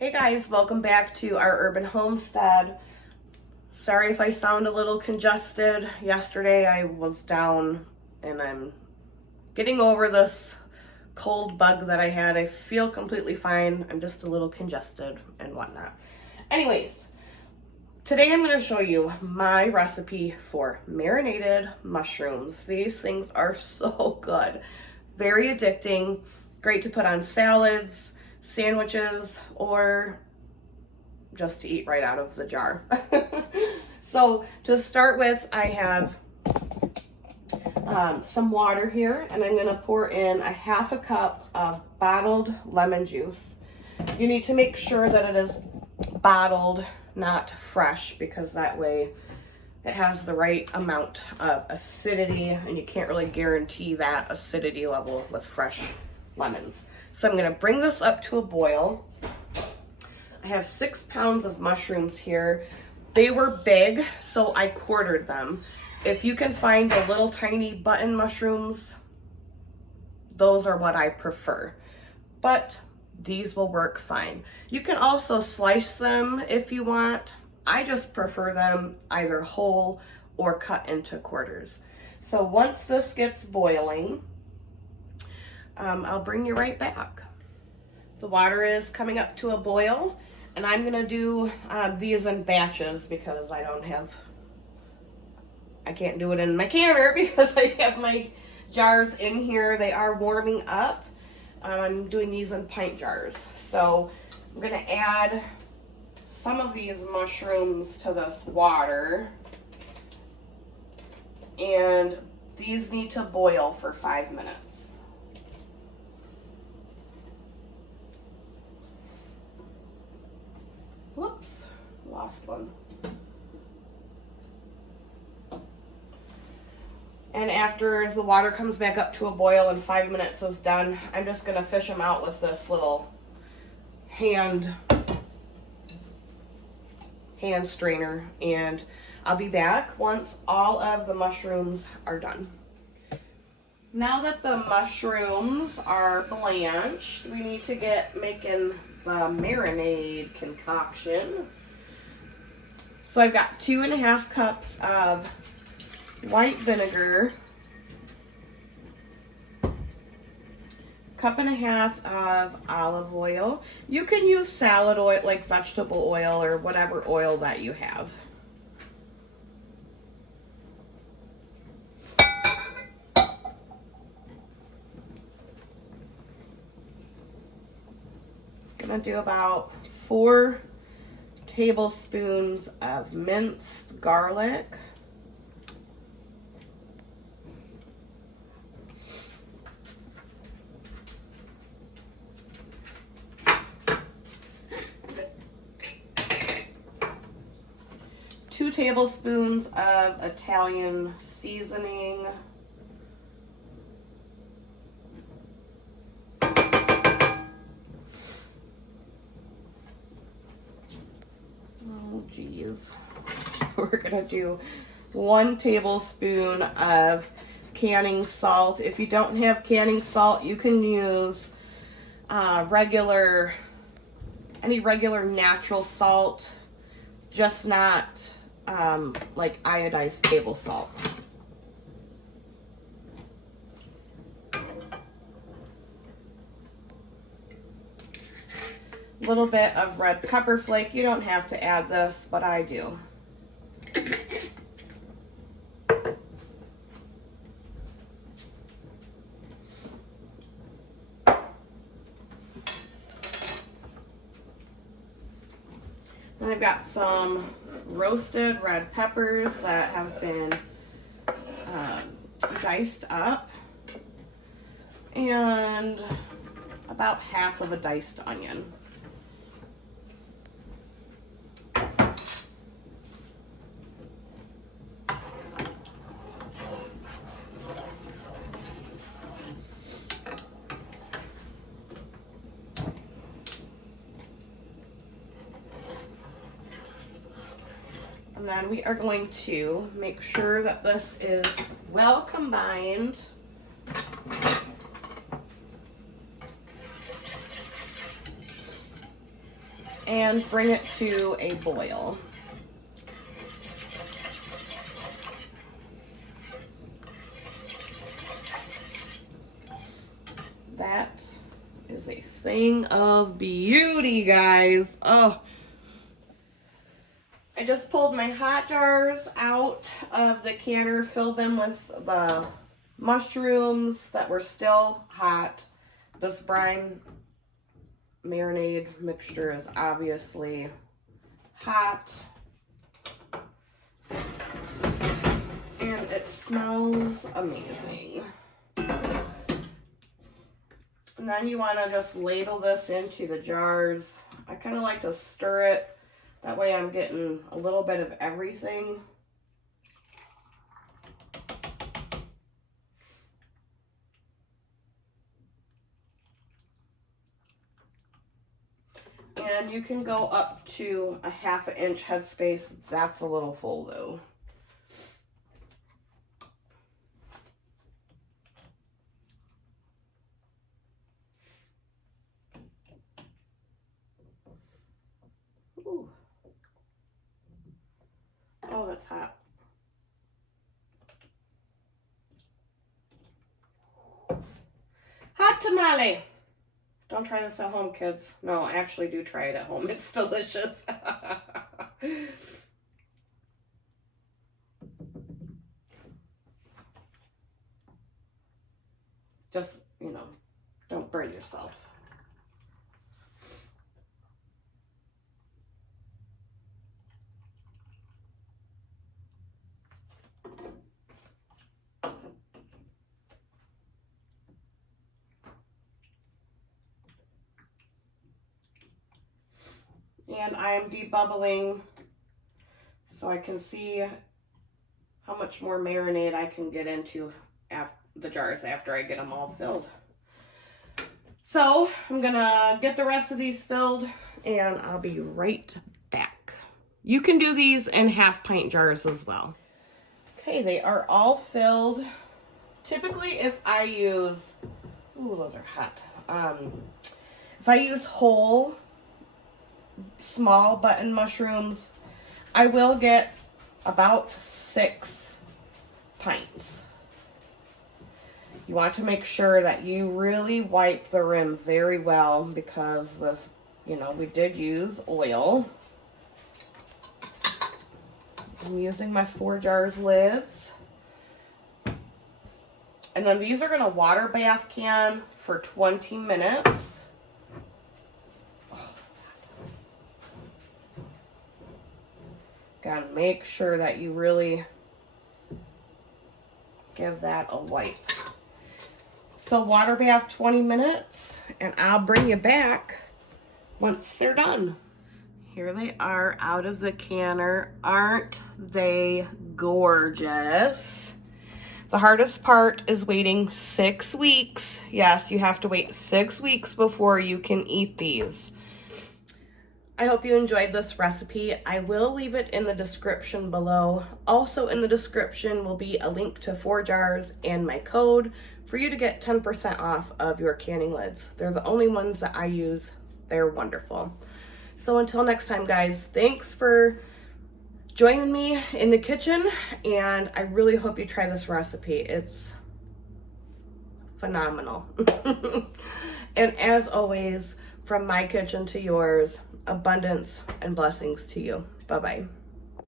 Hey guys, welcome back to our urban homestead. Sorry if I sound a little congested. Yesterday I was down and I'm getting over this cold bug that I had. I feel completely fine. I'm just a little congested and whatnot. Anyways, today I'm going to show you my recipe for marinated mushrooms. These things are so good. Very addicting. Great to put on salads, sandwiches, or just to eat right out of the jar. So to start with, I have some water here, and I'm going to pour in a half a cup of bottled lemon juice. You need to make sure that it is bottled, not fresh, because that way it has the right amount of acidity, and you can't really guarantee that acidity level with fresh lemons. So I'm going to bring this up to a boil. I have 6 pounds of mushrooms here. They were big, so I quartered them. If you can find the little tiny button mushrooms, those are what I prefer. But these will work fine. You can also slice them if you want. I just prefer them either whole or cut into quarters. So once this gets boiling, I'll bring you right back. The water is coming up to a boil, and I'm gonna do these in batches because I can't do it in my canner because I have my jars in here. They are warming up. I'm doing these in pint jars. So I'm gonna add some of these mushrooms to this water, and these need to boil for 5 minutes. Whoops, lost one. And after the water comes back up to a boil and 5 minutes is done, I'm just gonna fish them out with this little hand strainer, and I'll be back once all of the mushrooms are done. Now that the mushrooms are blanched, we need to get making the marinade concoction. So I've got 2.5 cups of white vinegar, 1.5 cups of olive oil. You can use salad oil, like vegetable oil or whatever oil that you have. Gonna do about 4 tablespoons of minced garlic. Two tablespoons of Italian seasoning. Oh geez. We're gonna do 1 tablespoon of canning salt. If you don't have canning salt, you can use any regular natural salt, just not like iodized table salt. A little bit of red pepper flake. You don't have to add this, but I do. Then I've got some roasted red peppers that have been diced up, and about half of a diced onion. And then we are going to make sure that this is well combined. and bring it to a boil. That is a thing of beauty, guys. Oh, I just pulled my hot jars out of the canner, filled them with the mushrooms that were still hot. This brine marinade mixture is obviously hot. And it smells amazing. And then you want to just ladle this into the jars. I kind of like to stir it. That way I'm getting a little bit of everything. And you can go up to a 1/2 inch headspace. That's a little full though. Ooh. Oh, that's hot. Hot tamale. Don't try this at home, kids. No, actually do try it at home. It's delicious. Just, you know, don't burn yourself. And I am debubbling so I can see how much more marinade I can get into the jars after I get them all filled. So I'm gonna get the rest of these filled and I'll be right back. You can do these in 1/2 pint jars as well. Okay, they are all filled. Typically if I use, ooh, those are hot. If I use whole small button mushrooms, I will get about 6 pints. You want to make sure that you really wipe the rim very well because this, you know, we did use oil. I'm using my 4 jars lids. And then these are going to water bath can for 20 minutes. Gotta make sure that you really give that a wipe. So water bath 20 minutes and I'll bring you back once they're done. Here they are out of the canner. Aren't they gorgeous? The hardest part is waiting 6 weeks. Yes, you have to wait 6 weeks before you can eat these. I hope you enjoyed this recipe. I will leave it in the description below. Also in the description will be a link to 4 jars and my code for you to get 10% off of your canning lids. They're the only ones that I use. They're wonderful. So until next time, guys, thanks for joining me in the kitchen, and I really hope you try this recipe. It's phenomenal. And as always, from my kitchen to yours, abundance and blessings to you. Bye-bye.